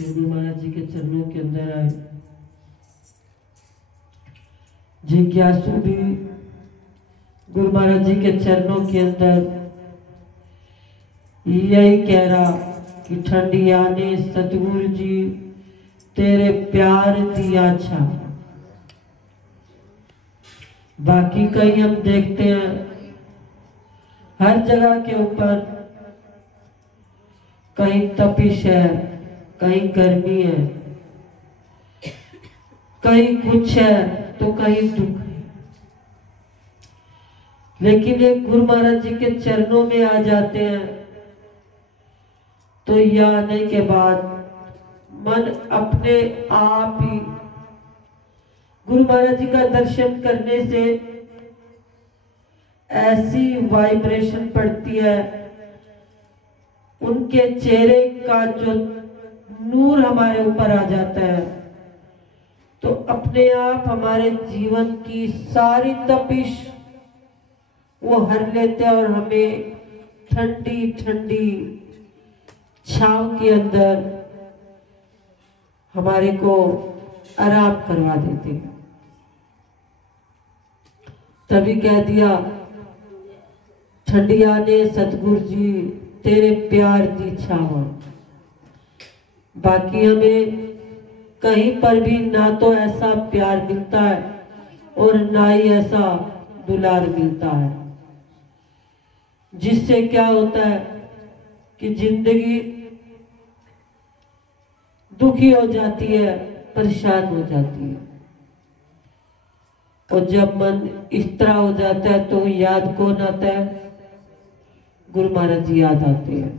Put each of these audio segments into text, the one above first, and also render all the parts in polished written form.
श्री गुरु महाराज जी के चरणों के अंदर आए। जिज्ञासु भी गुरु महाराज जी के चरणों के अंदर यही कह रहा कि ठंडी आने सतगुरु जी तेरे प्यार दिया छा। बाकी कहीं हम देखते हैं हर जगह के ऊपर कहीं तपिश है, कहीं गर्मी है, कहीं कुछ है तो कहीं दुख है। लेकिन एक गुरु महाराज जी के चरणों में आ जाते हैं तो यह आने के बाद मन अपने आप ही गुरु महाराज जी का दर्शन करने से ऐसी वाइब्रेशन पड़ती है, उनके चेहरे का जो नूर हमारे ऊपर आ जाता है तो अपने आप हमारे जीवन की सारी तपिश वो हर लेते हैं और हमें ठंडी ठंडी छांव के अंदर हमारे को आराम करवा देते हैं। तभी कह दिया ठंडी आने सतगुरु जी तेरे प्यार दी छावा। बाकी हमें कहीं पर भी ना तो ऐसा प्यार मिलता है और ना ही ऐसा दुलार मिलता है, जिससे क्या होता है कि जिंदगी दुखी हो जाती है, परेशान हो जाती है। और जब मन इस तरह हो जाता है तो याद कौन आता है? गुरु महाराज जी याद आते हैं।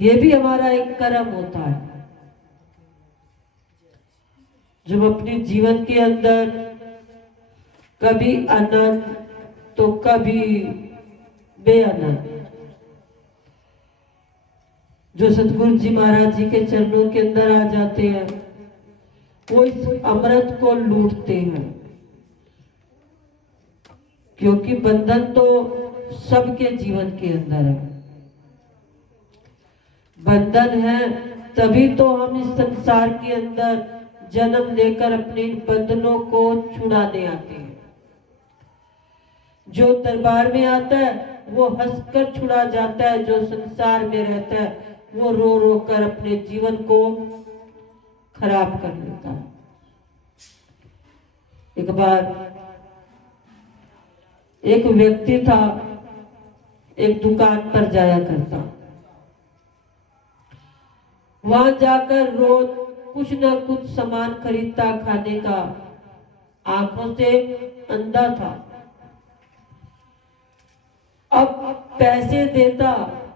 ये भी हमारा एक कर्म होता है। जब अपने जीवन के अंदर कभी आनंद तो कभी बेआनंद, जो सतगुरु जी महाराज जी के चरणों के अंदर आ जाते हैं वो इस अमृत को लूटते हैं। क्योंकि बंधन तो सबके जीवन के अंदर है, बंधन है तभी तो हम इस संसार के अंदर जन्म लेकर अपने बंधनों को छुड़ाने आते हैं। जो दरबार में आता है वो हंसकर छुड़ा जाता है, जो संसार में रहता है वो रो रो कर अपने जीवन को खराब कर लेता है। एक बार एक व्यक्ति था, एक दुकान पर जाया करता, वहां जाकर रोज कुछ न कुछ सामान खरीदता खाने का, आंखों से अंधा था। अब पैसे देता,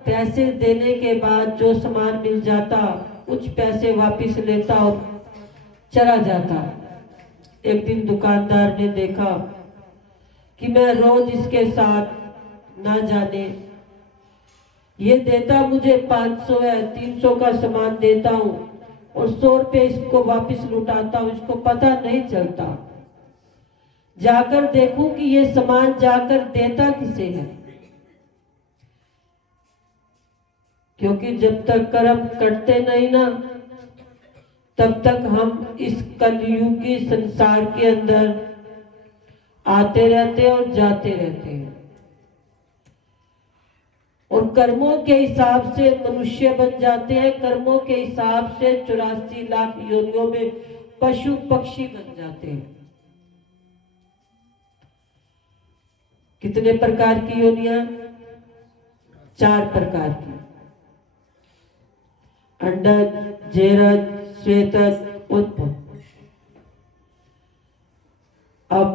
पैसे देने के बाद जो सामान मिल जाता कुछ पैसे वापस लेता और चला जाता। एक दिन दुकानदार ने देखा कि मैं रोज इसके साथ ना जाने, ये देता मुझे 500 है 300 का सामान देता हूं और 100 रुपये इसको वापस लुटाता हूं, इसको पता नहीं चलता। जाकर देखूं कि ये सामान जाकर देता किसे है। क्योंकि जब तक कर्म कटते नहीं ना तब तक हम इस कलयुगी संसार के अंदर आते रहते हैं और जाते रहते हैं। और कर्मों के हिसाब से मनुष्य बन जाते हैं, कर्मों के हिसाब से 84 लाख योनियों में पशु पक्षी बन जाते हैं। कितने प्रकार की योनियां? 4 प्रकार की, अंडज, जेरज, श्वेतज, उत्पन्न। अब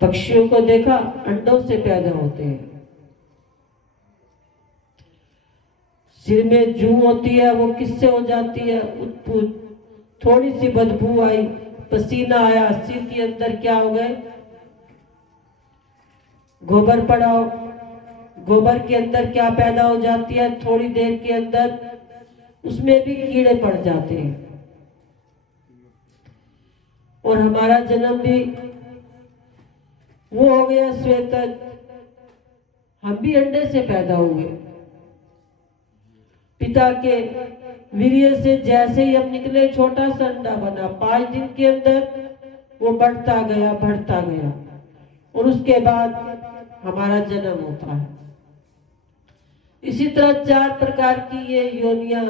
पक्षियों को देखा, अंडों से पैदा होते हैं। सिर में जूं होती है, वो किससे हो जाती है? उत्पुत। थोड़ी सी बदबू आई, पसीना आया, सिर के अंदर क्या हो गए? गोबर पड़ाओ, गोबर के अंदर क्या पैदा हो जाती है? थोड़ी देर के अंदर उसमें भी कीड़े पड़ जाते हैं। और हमारा जन्म भी वो हो गया श्वेतज, हम भी अंडे से पैदा हुए। पिता के वीर्य से जैसे ही हम निकले छोटा सा अंडा बना, 5 दिन के अंदर वो बढ़ता गया बढ़ता गया और उसके बाद हमारा जन्म होता है। इसी तरह 4 प्रकार की ये योनियां,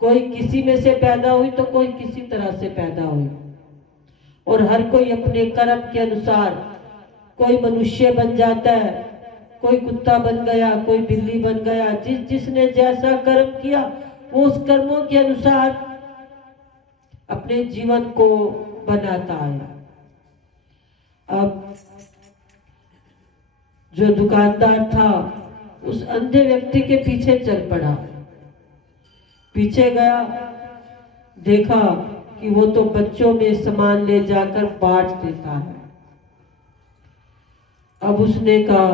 कोई किसी में से पैदा हुई तो कोई किसी तरह से पैदा हुई, और हर कोई अपने कर्म के अनुसार कोई मनुष्य बन जाता है, कोई कुत्ता बन गया, कोई बिल्ली बन गया। जिसने जैसा कर्म किया वो उस कर्मों के अनुसार अपने जीवन को बनाता है। अब जो दुकानदार था उस अंधे व्यक्ति के पीछे चल पड़ा, पीछे गया, देखा कि वो तो बच्चों में सामान ले जाकर बांट देता है। अब उसने कहा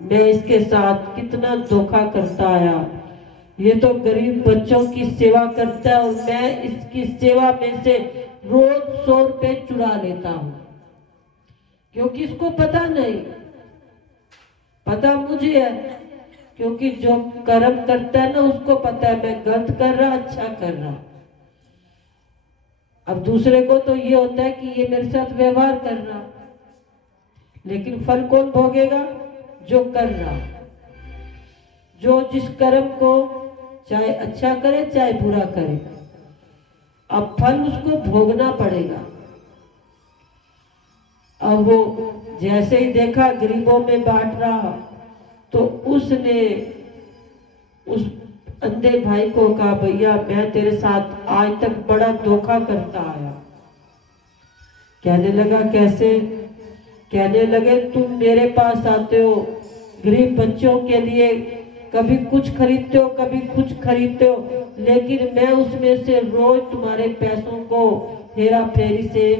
मैं इसके साथ कितना धोखा करता आया, ये तो गरीब बच्चों की सेवा करता है और मैं इसकी सेवा में से रोज 100 रुपए चुरा लेता हूं, क्योंकि इसको पता नहीं, पता मुझे है, क्योंकि जो कर्म करता है ना उसको पता है मैं गलत कर रहा अच्छा कर रहा। अब दूसरे को तो ये होता है कि ये मेरे साथ व्यवहार कर रहा, लेकिन फल कौन भोगेगा? जो कर रहा, जो जिस कर्म को चाहे अच्छा करे चाहे बुरा करे, अब फल उसको भोगना पड़ेगा। अब वो जैसे ही देखा गरीबों में बांट रहा तो उसने उस अंधे भाई को कहा भैया मैं तेरे साथ आज तक बड़ा धोखा करता आया। कहने लगा कैसे? कहने लगे तुम मेरे पास आते हो गरीब बच्चों के लिए, कभी कुछ खरीदते हो कभी कुछ खरीदते हो, लेकिन मैं उसमें से रोज तुम्हारे पैसों को हेरा फेरी से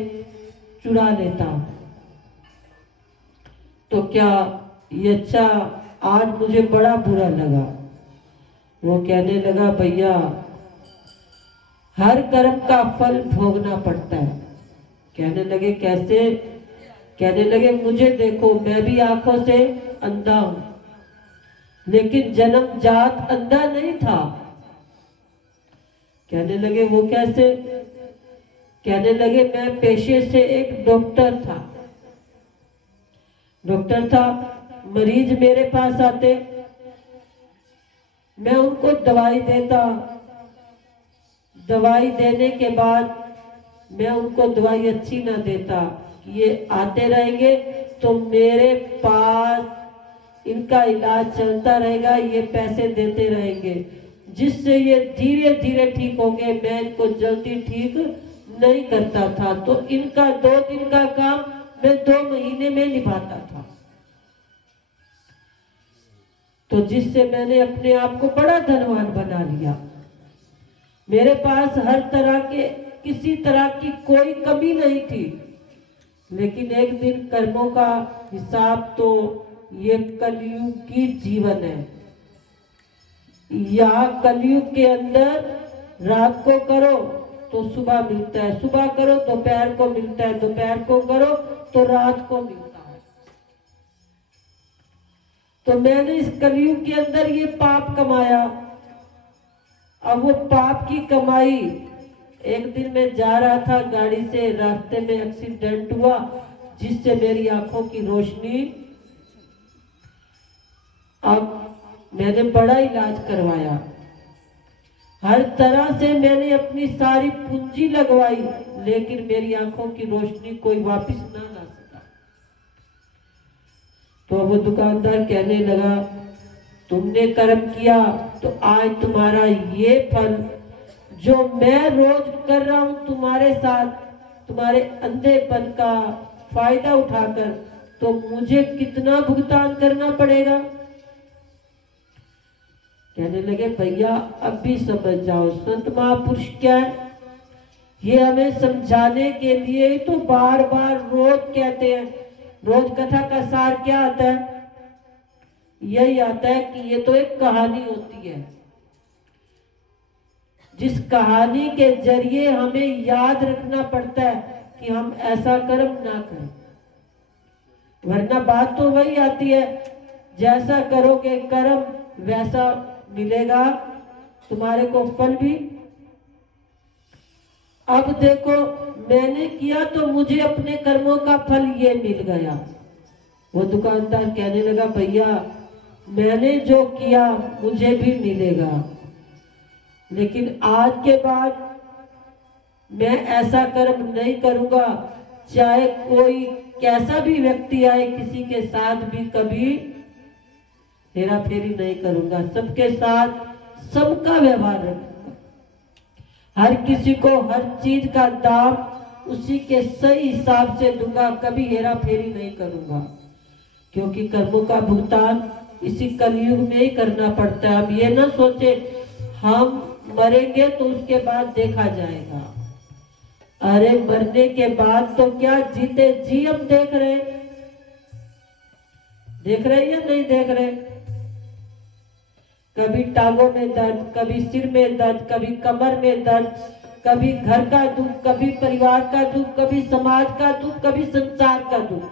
चुरा लेता हूं। तो क्या ये अच्छा? आज मुझे बड़ा बुरा लगा। वो कहने लगा भैया हर कर्म का फल भोगना पड़ता है। कहने लगे कैसे? कहने लगे मुझे देखो मैं भी आंखों से अंधा हूं, लेकिन जन्म जात अंधा नहीं था। कहने लगे वो कैसे? कहने लगे मैं पेशे से एक डॉक्टर था, मरीज मेरे पास आते, मैं उनको दवाई देता, दवाई देने के बाद मैं उनको दवाई अच्छी ना देता, ये आते रहेंगे तो मेरे पास इनका इलाज चलता रहेगा, ये पैसे देते रहेंगे, जिससे ये धीरे धीरे ठीक होंगे। मैं इनको जल्दी ठीक नहीं करता था, तो इनका 2 दिन का काम मैं 2 महीने में निभाता था। तो जिससे मैंने अपने आप को बड़ा धनवान बना लिया। मेरे पास हर तरह के किसी तरह की कोई कमी नहीं थी, लेकिन एक दिन कर्मों का हिसाब तो ये कलयुग की जीवन है। यहाँ कलयुग के अंदर रात को करो तो सुबह मिलता है, सुबह करो दोपहर को मिलता है, दोपहर को करो तो रात को मिलता है। तो मैंने इस कलयुग के अंदर ये पाप कमाया। अब वो पाप की कमाई, एक दिन मैं जा रहा था गाड़ी से, रास्ते में एक्सीडेंट हुआ जिससे मेरी आंखों की रोशनी, अब मैंने बड़ा इलाज करवाया, हर तरह से मैंने अपनी सारी पूंजी लगवाई, लेकिन मेरी आंखों की रोशनी कोई वापस ना ला सका। तो वो दुकानदार कहने लगा तुमने कर्म किया तो आज तुम्हारा ये फल जो मैं रोज कर रहा हूं तुम्हारे साथ, तुम्हारे अंधेपन का फायदा उठाकर, तो मुझे कितना भुगतान करना पड़ेगा। कहने लगे भैया अब भी समझ जाओ, संत महापुरुष क्या है, ये हमें समझाने के लिए ही तो बार बार रोज कहते हैं। रोज कथा का सार क्या आता है? यही आता है कि ये तो एक कहानी होती है, जिस कहानी के जरिए हमें याद रखना पड़ता है कि हम ऐसा कर्म ना करें, वरना बात तो वही आती है, जैसा करोगे कर्म वैसा मिलेगा तुम्हारे को फल भी। अब देखो मैंने किया तो मुझे अपने कर्मों का फल ये मिल गया। वो दुकानदार कहने लगा भैया मैंने जो किया मुझे भी मिलेगा, लेकिन आज के बाद मैं ऐसा कर्म नहीं करूंगा, चाहे कोई कैसा भी व्यक्ति आए किसी के साथ भी कभी हेरा फेरी नहीं करूंगा, सबके साथ सबका व्यवहार रखूंगा, हर किसी को हर चीज का दाम उसी के सही हिसाब से दूंगा, कभी हेरा फेरी नहीं करूंगा, क्योंकि कर्मों का भुगतान इसी कलयुग में ही करना पड़ता है। अब ये ना सोचे हम मरेंगे तो उसके बाद देखा जाएगा। अरे मरने के बाद तो क्या, जीते जी हम देख रहे या नहीं देख रहे? कभी टांगों में दर्द, कभी सिर में दर्द, कभी कमर में दर्द, कभी घर का दुख, कभी परिवार का दुख, कभी समाज का दुख, कभी संसार का दुख।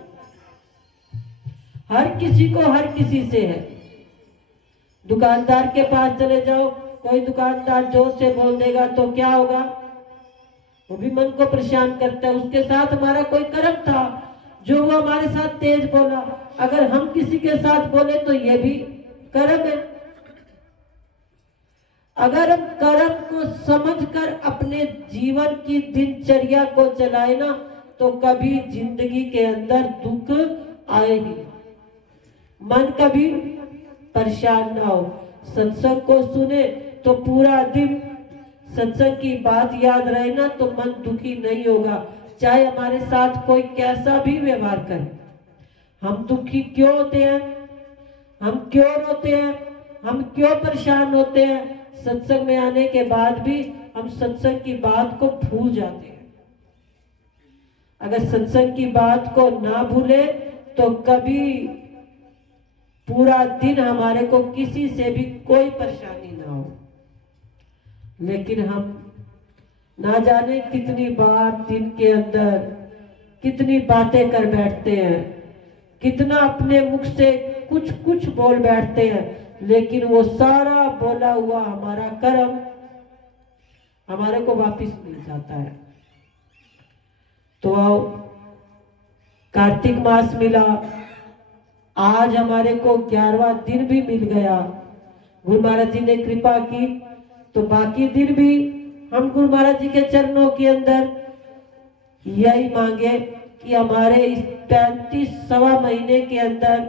हर किसी को हर किसी से है। दुकानदार के पास चले जाओ, कोई दुकानदार जोर से बोल देगा तो क्या होगा? वो भी मन को परेशान करता है। उसके साथ हमारा कोई कर्म था जो वो हमारे साथ तेज बोला, अगर हम किसी के साथ बोले तो ये भी कर्म है। अगर हम कर्म को समझकर अपने जीवन की दिनचर्या को चलाए ना तो कभी जिंदगी के अंदर दुख आएगी, मन कभी परेशान ना हो। सत्संग को सुने तो पूरा दिन सत्संग की बात याद रहे ना तो मन दुखी नहीं होगा, चाहे हमारे साथ कोई कैसा भी व्यवहार करे। हम दुखी क्यों होते हैं, हम क्यों रोते हैं, हम क्यों परेशान होते हैं? सत्संग में आने के बाद भी हम सत्संग की बात को भूल जाते हैं। अगर सत्संग की बात को ना भूले तो कभी पूरा दिन हमारे को किसी से भी कोई परेशानी ना हो। लेकिन हम ना जाने कितनी बार दिन के अंदर कितनी बातें कर बैठते हैं, कितना अपने मुख से कुछ कुछ बोल बैठते हैं, लेकिन वो सारा बोला हुआ हमारा कर्म हमारे को वापस मिल जाता है। तो कार्तिक मास मिला, आज हमारे को 11वां दिन भी मिल गया। गुरु महाराज जी ने कृपा की तो बाकी दिन भी हम गुरु महाराज जी के चरणों के अंदर यही मांगे कि हमारे इस 35 महीने के अंदर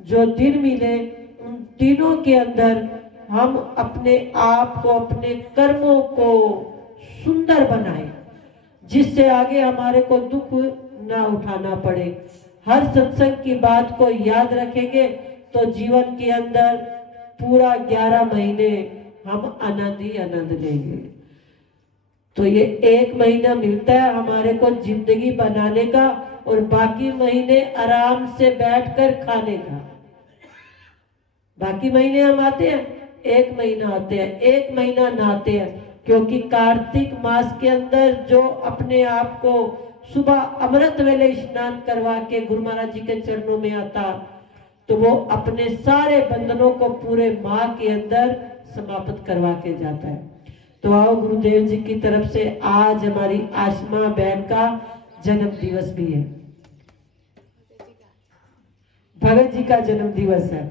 जो दिन मिले उन दिनों के अंदर हम अपने आप को, अपने कर्मों को सुंदर बनाए, जिससे आगे हमारे को दुख ना उठाना पड़े। हर सत्संग की बात को याद रखेंगे तो जीवन के अंदर पूरा 11 महीने हम आनंद ही आनंद लेंगे। तो ये 1 महीना मिलता है हमारे को जिंदगी बनाने का और बाकी महीने आराम से बैठकर खाने का। बाकी महीने हम आते हैं, 1 महीना आते हैं, 1 महीना नहाते हैं, क्योंकि कार्तिक मास के अंदर जो अपने आप को सुबह अमृत वेले स्नान करवा के गुरु महाराज जी के चरणों में आता तो वो अपने सारे बंधनों को पूरे माह के अंदर समाप्त करवा के जाता है। तो आओ गुरुदेव जी की तरफ से आज हमारी आसमा बहन का जन्म दिवस भी है, भगत जी का जन्म दिवस है।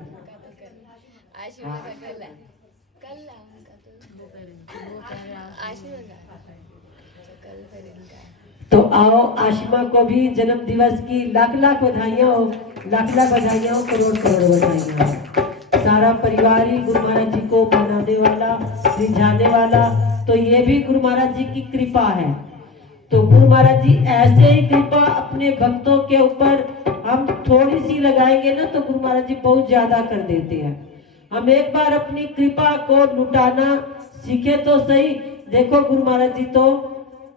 तो आओ आशिमा को भी जन्म दिवस की लाख लाख बधाइयां हो, लाख लाख बधाइयां हो, करोड़ करोड़ बधाइयां हो। सारा परिवार ही गुरु महाराज जी को मनाने वाला, रिझाने वाला, तो ये भी गुरु महाराज जी की कृपा है। तो गुरु महाराज जी ऐसे ही कृपा अपने भक्तों के ऊपर हम थोड़ी सी लगाएंगे ना तो गुरु महाराज जी बहुत ज्यादा कर देते हैं। हम एक बार अपनी कृपा को लुटाना सीखे तो सही। देखो गुरु महाराज जी तो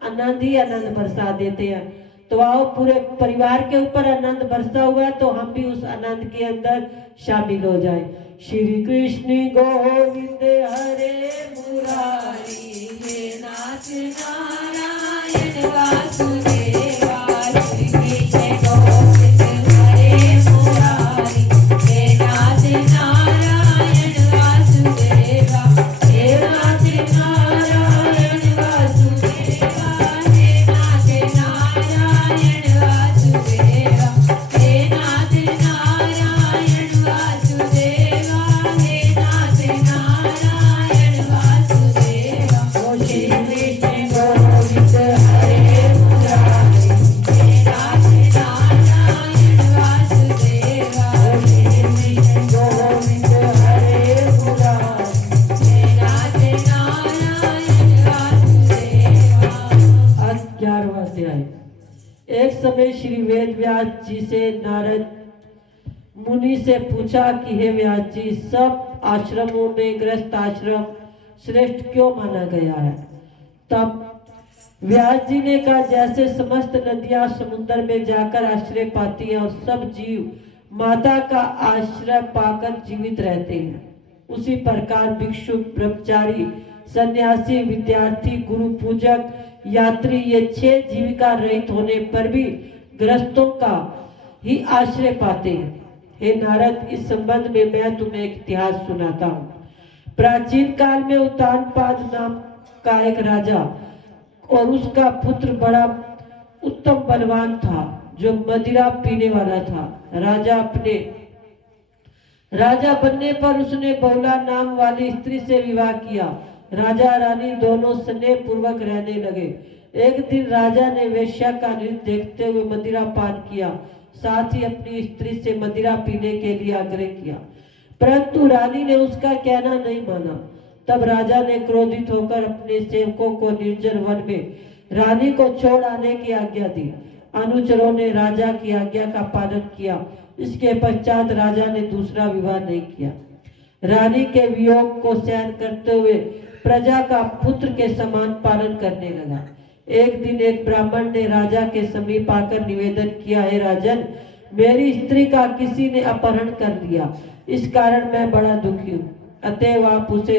आनंद ही आनंद बरसा देते हैं। तो आओ पूरे परिवार के ऊपर आनंद बरसा हुआ है तो हम भी उस आनंद के अंदर शामिल हो जाए। श्री कृष्ण गोविंद हरे मुरारी, हे नाथ नारायण वासुदेवा। श्री कृष्ण गोविंद हरे मुरारी, हे नाथ नारायण वासुदेवा। हे एक समय श्री वेद व्यास जी से नारद मुनि से पूछा कि हे व्यास जी, सब आश्रमों में गृहस्थ आश्रम श्रेष्ठ क्यों माना गया है? तब व्यास जी ने कहा, जैसे समस्त नदियां समुद्र में जाकर आश्रय पाती हैं और सब जीव माता का आश्रय पाकर जीवित रहते हैं, उसी प्रकार भिक्षु, ब्रह्मचारी, सन्यासी, विद्यार्थी, गुरु पूजक, यात्री, ये 6 जीविका रहित होने पर भी गृहस्थों का ही आश्रय पाते हैं। हे नारद, इस संबंध में मैं तुम्हें एक इतिहास सुनाता हूँ। प्राचीन काल में उत्तानपाद नाम का एक राजा और उसका पुत्र बड़ा उत्तम बलवान था, जो मदिरा पीने वाला था। राजा बनने पर उसने बहुला नाम वाली स्त्री से विवाह किया। राजा रानी दोनों स्नेह पूर्वक रहने लगे। एक दिन राजा ने वेश्या का नृत्य देखते हुए मदिरा पान किया, साथ ही अपनी स्त्री से मदिरा पीने के लिए आग्रह किया, परंतु रानी ने उसका कहना नहीं माना। तब राजा ने क्रोधित होकर अपने सेवकों को निर्जन वन में रानी को छोड़ आने की आज्ञा दी। अनुचरों ने राजा की आज्ञा का पालन किया। इसके पश्चात राजा ने दूसरा विवाह नहीं किया। रानी के वियोग को सहन करते हुए प्रजा का पुत्र के समान पालन करने लगा। एक दिन एक ब्राह्मण ने राजा के समीप आकर निवेदन किया, हे राजन, मेरी स्त्री का किसी ने अपहरण कर लिया, इस कारण मैं बड़ा दुखी हूँ, अतएव आप उसे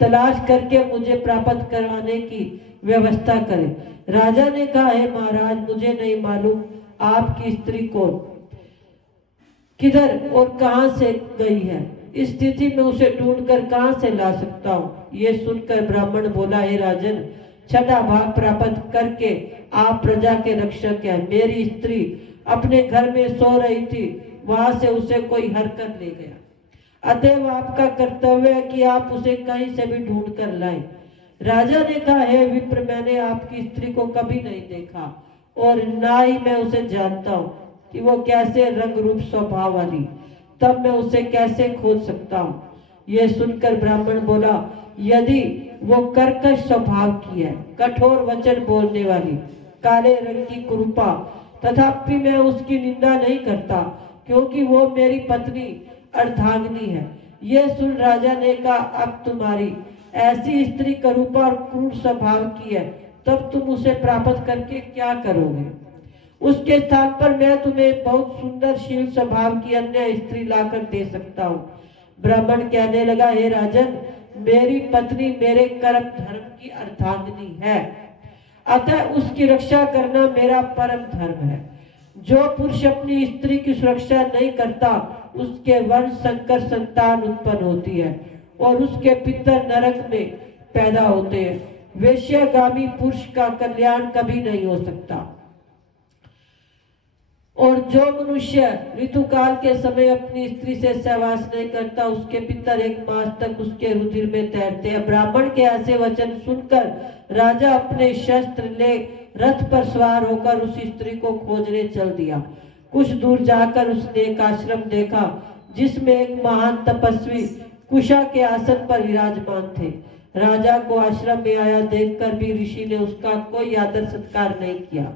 तलाश करके मुझे प्राप्त करवाने की व्यवस्था करें। राजा ने कहा, हे महाराज, मुझे नहीं मालूम आपकी स्त्री को किधर और कहां से गई है। इस स्थिति में उसे ढूंढकर कहां से ला सकता हूँ। ये सुनकर ब्राह्मण बोला, हे राजन, छठा भाग प्राप्त करके आप प्रजा के रक्षक हैं। मेरी स्त्री अपने घर में सो रही थी, वहां से उसे कोई हरकर ले गया, अतएव आपका कर्तव्य है कि आप उसे कहीं से भी ढूंढ कर लाएं। राजा ने कहा, हे विप्र, मैंने आपकी स्त्री को कभी नहीं देखा और ना ही मैं उसे जानता हूँ कि वो कैसे रंग रूप स्वभाव वाली, तब मैं उसे कैसे खोज सकता हूँ। ये सुनकर ब्राह्मण बोला, यदि वो कर्कश स्वभाव की है, कठोर वचन बोलने वाली, काले रंग की कुरूपा, तथापि मैं उसकी निंदा नहीं करता, क्योंकि वो मेरी पत्नी अर्धांगिनी है। ये सुन राजा ने कहा, अब तुम्हारी ऐसी स्त्री करूपा और क्रूर स्वभाव की है, तब तुम उसे प्राप्त करके क्या करोगे? उसके स्थान पर मैं तुम्हें बहुत सुंदर शील स्वभाव की अन्य स्त्री लाकर दे सकता हूँ। ब्राह्मण कहने लगा, हे राजन, मेरी पत्नी मेरे कर्म धर्म की अर्धांगिनी है, अतः उसकी रक्षा करना मेरा परम धर्म है। जो पुरुष अपनी स्त्री की सुरक्षा नहीं करता, उसके वंश संकर संतान उत्पन्न होती है और उसके पितर नरक में पैदा होते हैं। वेश्यागामी पुरुष का कल्याण कभी नहीं हो सकता। और जो मनुष्य ऋतुकाल के समय अपनी स्त्री से सहवास नहीं करता, उसके पितर 1 मास तक उसके रुधिर में तैरते हैं। ब्राह्मण के ऐसे वचन सुनकर राजा अपने शस्त्र ले रथ पर सवार होकर उस स्त्री को खोजने चल दिया। कुछ दूर जाकर उसने एक आश्रम देखा, जिसमें एक महान तपस्वी कुशा के आसन पर विराजमान थे। राजा को आश्रम में आया देखकर भी ऋषि ने उसका कोई आदर सत्कार नहीं किया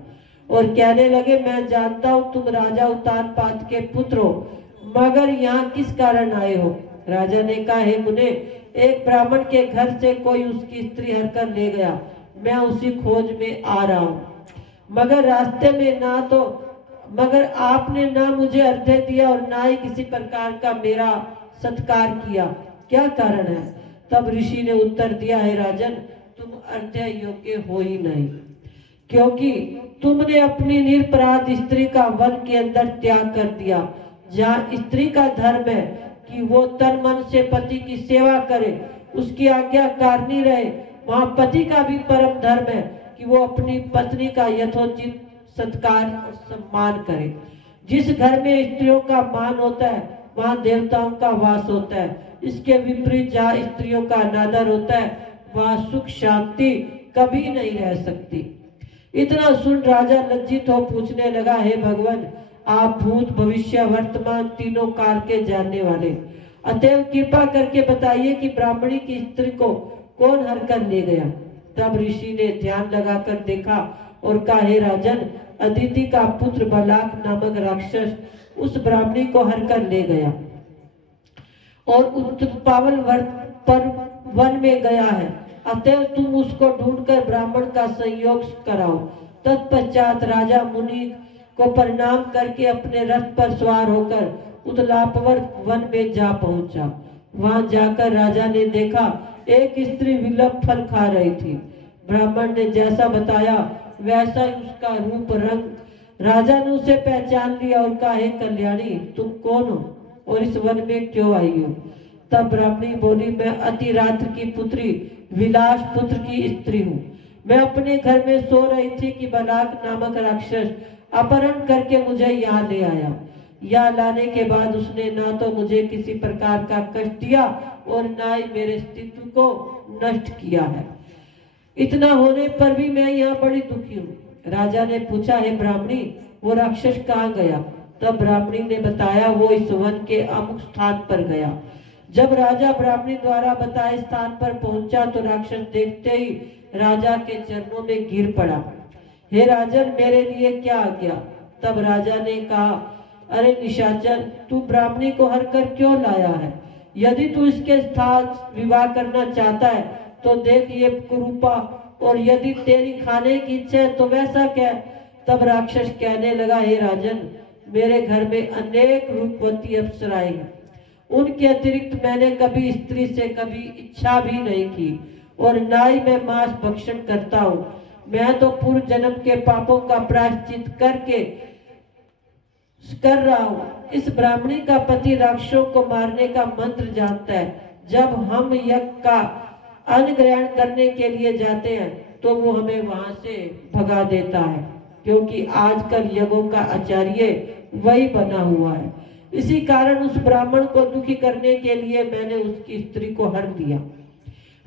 और कहने लगे, मैं जानता हूँ तुम राजा उत्तानपाद के पुत्र हो, मगर यहाँ किस कारण आए हो? राजा ने कहा, हे मुने, एक ब्राह्मण के घर से कोई उसकी स्त्री हरकर ले गया, मैं उसी खोज में आ रहा हूँ, मगर रास्ते में मगर आपने ना मुझे अर्घ्य दिया और ना ही किसी प्रकार का मेरा सत्कार किया, क्या कारण है? तब ऋषि ने उत्तर दिया, हे राजन, तुम अर्घ्य योग्य हो ही नहीं, क्योंकि तुमने अपनी निरपराध स्त्री का वन के अंदर त्याग कर दिया। जहाँ स्त्री का धर्म है कि वो तन मन से पति की सेवा करे, उसकी आज्ञाकारिणी रहे, वहाँ पति का भी परम धर्म है कि वो अपनी पत्नी का यथोचित सत्कार और सम्मान करे। जिस घर में स्त्रियों का मान होता है, वहाँ देवताओं का वास होता है। इसके विपरीत जहाँ स्त्रियों का अनादर होता है, वहाँ सुख शांति कभी नहीं रह सकती। इतना सुन राजा लज्जित हो पूछने लगा, हे भगवान, आप भूत भविष्य वर्तमान तीनों काल के जानने वाले, अतएव कृपा करके बताइए कि ब्राह्मणी की स्त्री को कौन हर कर ले गया? तब ऋषि ने ध्यान लगाकर देखा और कहा, हे राजन, अदिति का पुत्र बलाक नामक राक्षस उस ब्राह्मणी को हर कर ले गया और उत्पावल पर वन में गया है। अतएव तुम उसको ढूंढकर ब्राह्मण का संयोग कराओ। तत्पश्चात राजा मुनि को प्रणाम करके अपने रथ पर सवार होकर उत्लापवर वन में जा पहुंचा। वहां जाकर राजा ने देखा एक स्त्री विलप फल खा रही थी। ब्राह्मण ने जैसा बताया वैसा ही उसका रूप रंग। राजा ने उसे पहचान लिया और कहा, हे कल्याणी, तुम कौन हो और इस वन में क्यों आई हो? तब ब्राह्मणी बोली, मैं अतिरात्र की पुत्री विलास पुत्र की स्त्री हूँ। मैं अपने घर में सो रही थी कि बलाक नामक राक्षस अपहरण करके मुझे यहाँ ले आया। यहाँ लाने के बाद उसने ना तो मुझे किसी प्रकार का कष्ट दिया और ना ही मेरे अस्तित्व को नष्ट किया है। इतना होने पर भी मैं यहाँ बड़ी दुखी हूँ। राजा ने पूछा, हे ब्राह्मणी, वो राक्षस कहाँ गया? तब ब्राह्मणी ने बताया, वो इस वन के अमुक स्थान पर गया। जब राजा ब्राह्मणी द्वारा बताए स्थान पर पहुंचा तो राक्षस देखते ही राजा के चरणों में गिर पड़ा। हे राजन, मेरे लिए क्या आज्ञा? तब राजा ने कहा, अरे निशाचर, तू ब्राह्मणी को हर कर क्यों लाया है? यदि तू इसके साथ विवाह करना चाहता है तो देख ये कुरूपा, और यदि तेरी खाने की इच्छा है तो वैसा क्या? तब राक्षस कहने लगा, हे राजन, मेरे घर में अनेक रूपवती अप्सराएं हैं। उनके अतिरिक्त मैंने कभी स्त्री से कभी इच्छा भी नहीं की और ना ही मैं मांस भक्षण करता हूँ। मैं तो पूर्व जन्म के पापों का प्रायश्चित कर रहा हूँ। इस ब्राह्मणी का पति राक्षसों को मारने का मंत्र जानता है। जब हम यज्ञ का अन्न ग्रहण करने के लिए जाते हैं तो वो हमें वहां से भगा देता है, क्योंकि आजकल यज्ञों का आचार्य वही बना हुआ है। इसी कारण उस ब्राह्मण को दुखी करने के लिए मैंने उसकी स्त्री को हर दिया।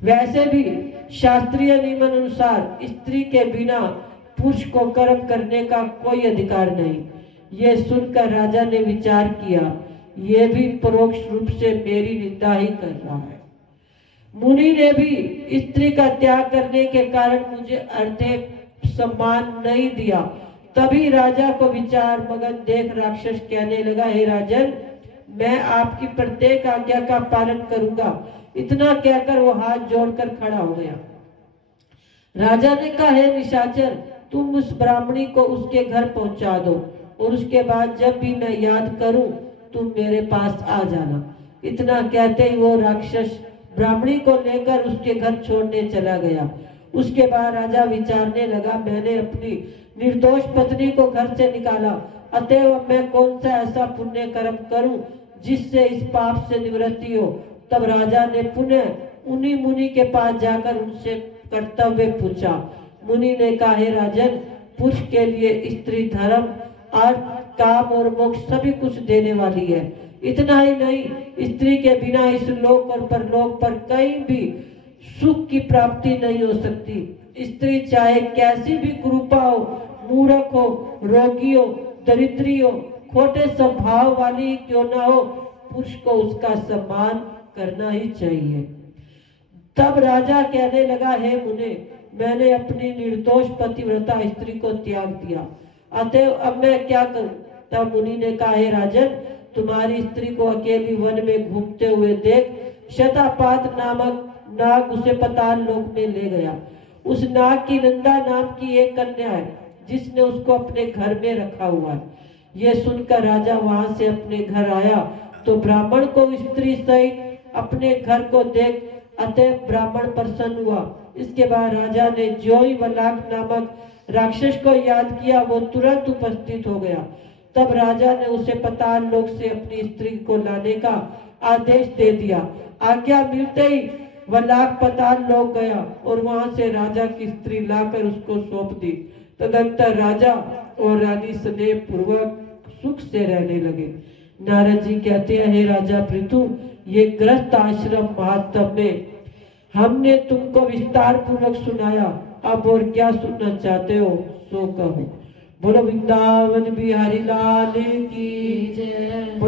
वैसे भी शास्त्रीय नियम अनुसार स्त्री के बिना पुरुष को कर्म करने का कोई अधिकार नहीं। ये सुनकर राजा ने विचार किया, ये भी परोक्ष रूप से मेरी निंदा ही कर रहा है। मुनि ने भी स्त्री का त्याग करने के कारण मुझे अर्धे सम्मान नहीं दिया। तभी राजा को विचार मगन देख राक्षस कहने लगा, हे राजन, मैं आपकी प्रत्येक आज्ञा का पालन करूंगा। इतना कहकर वो हाथ जोड़कर खड़ा हो गया। राजा ने कहा, हे निशाचर, तुम उस ब्राह्मणी को उसके घर पहुंचा दो और उसके बाद जब भी मैं याद करूं तुम मेरे पास आ जाना। इतना कहते ही वो राक्षस ब्राह्मणी को लेकर उसके घर छोड़ने चला गया। उसके बाद राजा विचारने लगा, मैंने अपनी निर्दोष पत्नी को घर से निकाला, अतएव मैं कौन सा ऐसा पुण्य कर्म करूं जिससे इस पाप से निवृत्ति हो। तब राजा ने पुनः उन्हीं मुनि के पास जाकर उनसे कर्तव्य पूछा। मुनि ने कहा, हे राजन, पुरुष के लिए स्त्री धर्म, अर्थ, काम और मोक्ष सभी कुछ देने वाली है। इतना ही नहीं, स्त्री के बिना इस लोक और परलोक पर कहीं भी सुख की प्राप्ति नहीं हो सकती। स्त्री चाहे कैसी भी कुरूपा हो, मूर्ख हो, रोगी हो, दरिद्री हो, खोटे स्वभाव वाली क्यों ना हो, पुरुष को उसका सम्मान करना ही चाहिए। तब राजा कहने लगा, हे मुने, मैंने अपनी निर्दोष पतिव्रता स्त्री को त्याग दिया, अतएव अब मैं क्या करूं? तब मुनि ने कहा, हे राजन, तुम्हारी स्त्री को अकेली वन में घूमते हुए देख शतापात नामक नाग उसे पाताल लोक में ले गया। उस नाग की नंदा नाम की एक कन्या है जिसने उसको अपने घर में रखा हुआ है। ये सुनकर राजा वहां से अपने घर आया तो ब्राह्मण को स्त्री सहित अपने घर को देख अतएव ब्राह्मण प्रसन्न हुआ। इसके बाद राजा ने जो ही बलाक नामक राक्षस को याद किया वो तुरंत उपस्थित हो गया। तब राजा ने उसे पाताल लोक से अपनी स्त्री को लाने का आदेश दे दिया। आज्ञा मिलते ही बलाक पाताल लोक गया और वहां से राजा की स्त्री लाकर उसको सौंप दी। तदंतर राजा और रानी स्नेह पूर्वक सुख से रहने लगे। नारद जी कहते हैं, हे राजा पृथु, ये गृहस्थ आश्रम महात्म में हमने तुमको विस्तार पूर्वक सुनाया। अब और क्या सुनना चाहते हो सो कहो। बोलो वृंदावन बिहारी लाल की जय।